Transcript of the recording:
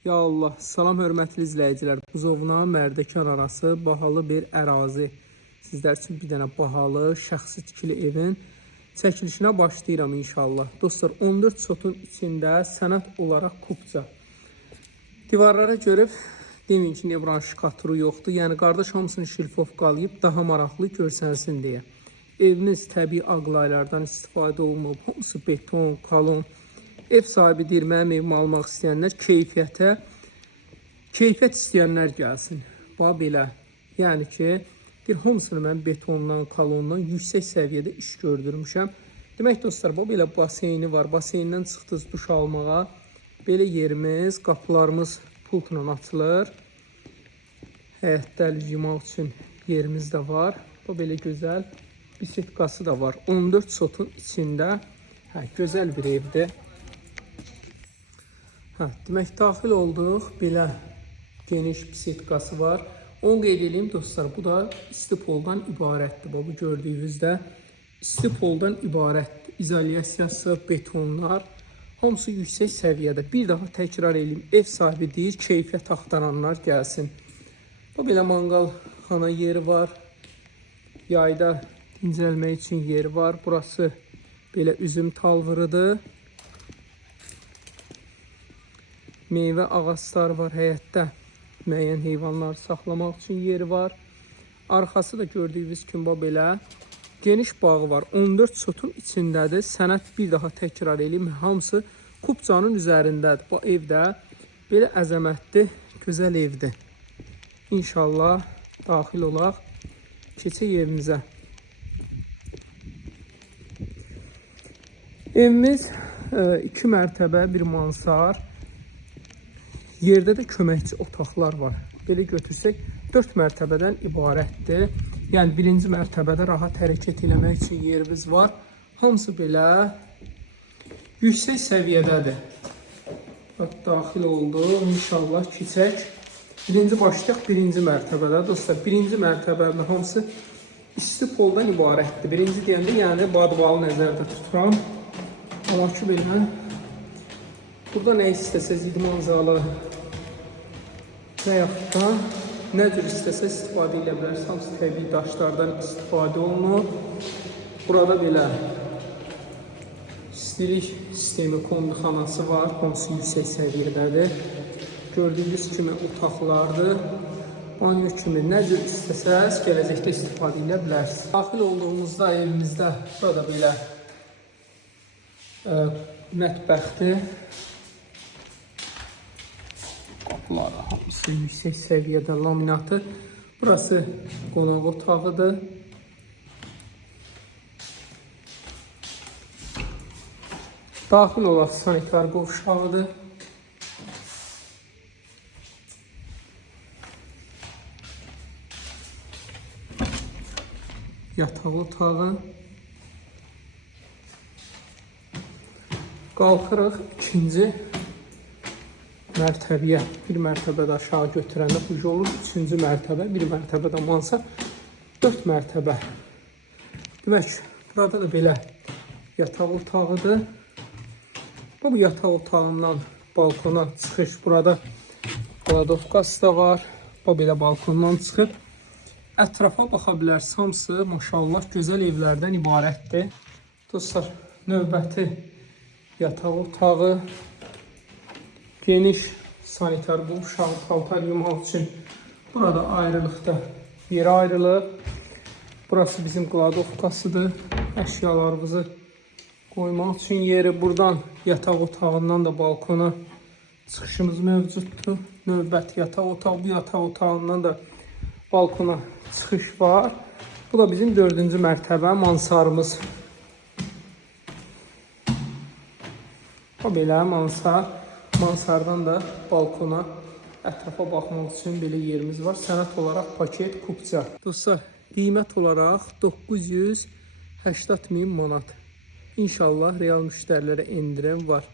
Ya Allah, salam hörmətli izləyicilər. Buzovna Mərdəkan arası bahalı bir ərazi. Sizlər üçün bir dənə bahalı, şəxsi tikili evin çəkilişinə başlayıram inşallah. Dostlar, 14 sotun içində sənət olaraq kupça. Divarlara görüb, demin ki, nevran şikaturu yoxdur. Yəni, qardaş hamısını şilfof qalayıb, daha maraqlı görsənsin deyə. Eviniz təbii ağlaylardan istifadə olunub, hamısı beton, kalon. Ev sahibi deyir, mənim evimi almaq istəyənlər keyfiyyət istəyənlər gəlsin. Bax belə. Yəni ki, bir hamısını mən betondan, kalondan yüksək səviyyədə iş gördürmüşəm. Demək dostlar, bax belə baseyni var. Baseyndən çıxdınız duş almağa. Belə yerimiz, qapılarımız pultla açılır. Həyətdə yumaq üçün yerimiz də var. Bax belə gözəl bisetkası da var. 14 sotun içində gözəl bir evdir. Demək, daxil olduq. Belə geniş bisetkası var. Onu qeyd edeyim dostlar, bu da isti poldan ibarətdir. Bu gördüyünüz də isti poldan ibarətdir. İzolyasiyası, betonlar, hamısı yüksək səviyyədə. Bir daha təkrar edeyim, ev sahibi deyir, keyfiyyət axtaranlar gəlsin. Bu belə manqal xana yeri var. Yayda dincəlmək üçün yeri var. Burası belə üzüm talvırıdır. Meyvə ağacları var həyətdə. Müəyyən heyvanları saxlamaq üçün yeri var. Arxası da gördüyünüz kimi belə geniş bağı var. 14 sotun içindədir. Sənət bir daha təkrar edeyim. Hamısı kupçanın üzərindədir. Bu evdə belə əzəmətli, gözəl evdir. İnşallah daxil olaq. Keçək evimizə. Evimiz 2 mərtəbə, bir mansar. Yerdə də köməkçi otaqlar var. Belə götürsək 4 mərtəbədən ibarətdir. Yəni birinci mərtəbədə rahat hərəkət eləmək üçün yerimiz var. Hamısı belə yüksək səviyyədədir. Bax, daxil oldu. İnşallah keçək. Birinci başlayaq birinci mərtəbədə. Dostlar, birinci mərtəbədə hamısı isti poldan ibarətdir. Birinci deyəndə yəni badvalı nəzərdə tuturam. Amma ki belə burada nə istəsəz, idman zalı və yaxud da nə cür istəsəz istifadə edə bilərsiniz. Hamısı təbii daşlardan istifadə olunur. Burada belə istilik sistemi, kombixanası var. Hamısı yüksək səviyyədədir. Gördüyünüz kimi otaqlardır. Banyo kimi nə cür istəsəz gələcəkdə istifadə edə bilərsiniz. Daxil olduğumuzda evimizdə burada belə mətbəxdir. Qapıları hamısı yüksək səviyyədə laminatı. Burası qonaq otağıdır. Daxil olaq sanitar qovşağıdır. Yataq otağı. Qalxırıq ikinci mərtəbəyə. Bir mərtəbədə aşağı götürəndə bu olur. Üçüncü mərtəbə, bir mərtəbədə mansa 4 mərtəbə. Demək, burada da belə yataq otağıdır. Bu yataq otağından balkona çıxış. Burada kladovkası da var. Bu belə balkondan çıxıb ətrafa baxa bilərsiniz. Hamısı maşallah gözəl evlərdən ibarətdir. Dostlar, növbəti yataq otağı, geniş sanitar qovşağı, paltar yumaq üçün burada ayrılıqda yeri ayrılıb. Burası bizim kladovkasıdır. Əşyalarımızı qoymaq üçün yeri. Buradan yataq otağından da balkona çıxışımız mövcuddur. Növbəti yataq otağı, bu yataq otağından da balkona çıxış var. Bu da bizim 4-cü mərtəbə mansarımız. Belə mansar. Mansardan da balkona ətrafa baxmaq üçün belə yerimiz var. Sənət olaraq paket kupça. Dostlar, qiymət olaraq 980.000 manat. İnşallah real müştərilərə endirim var.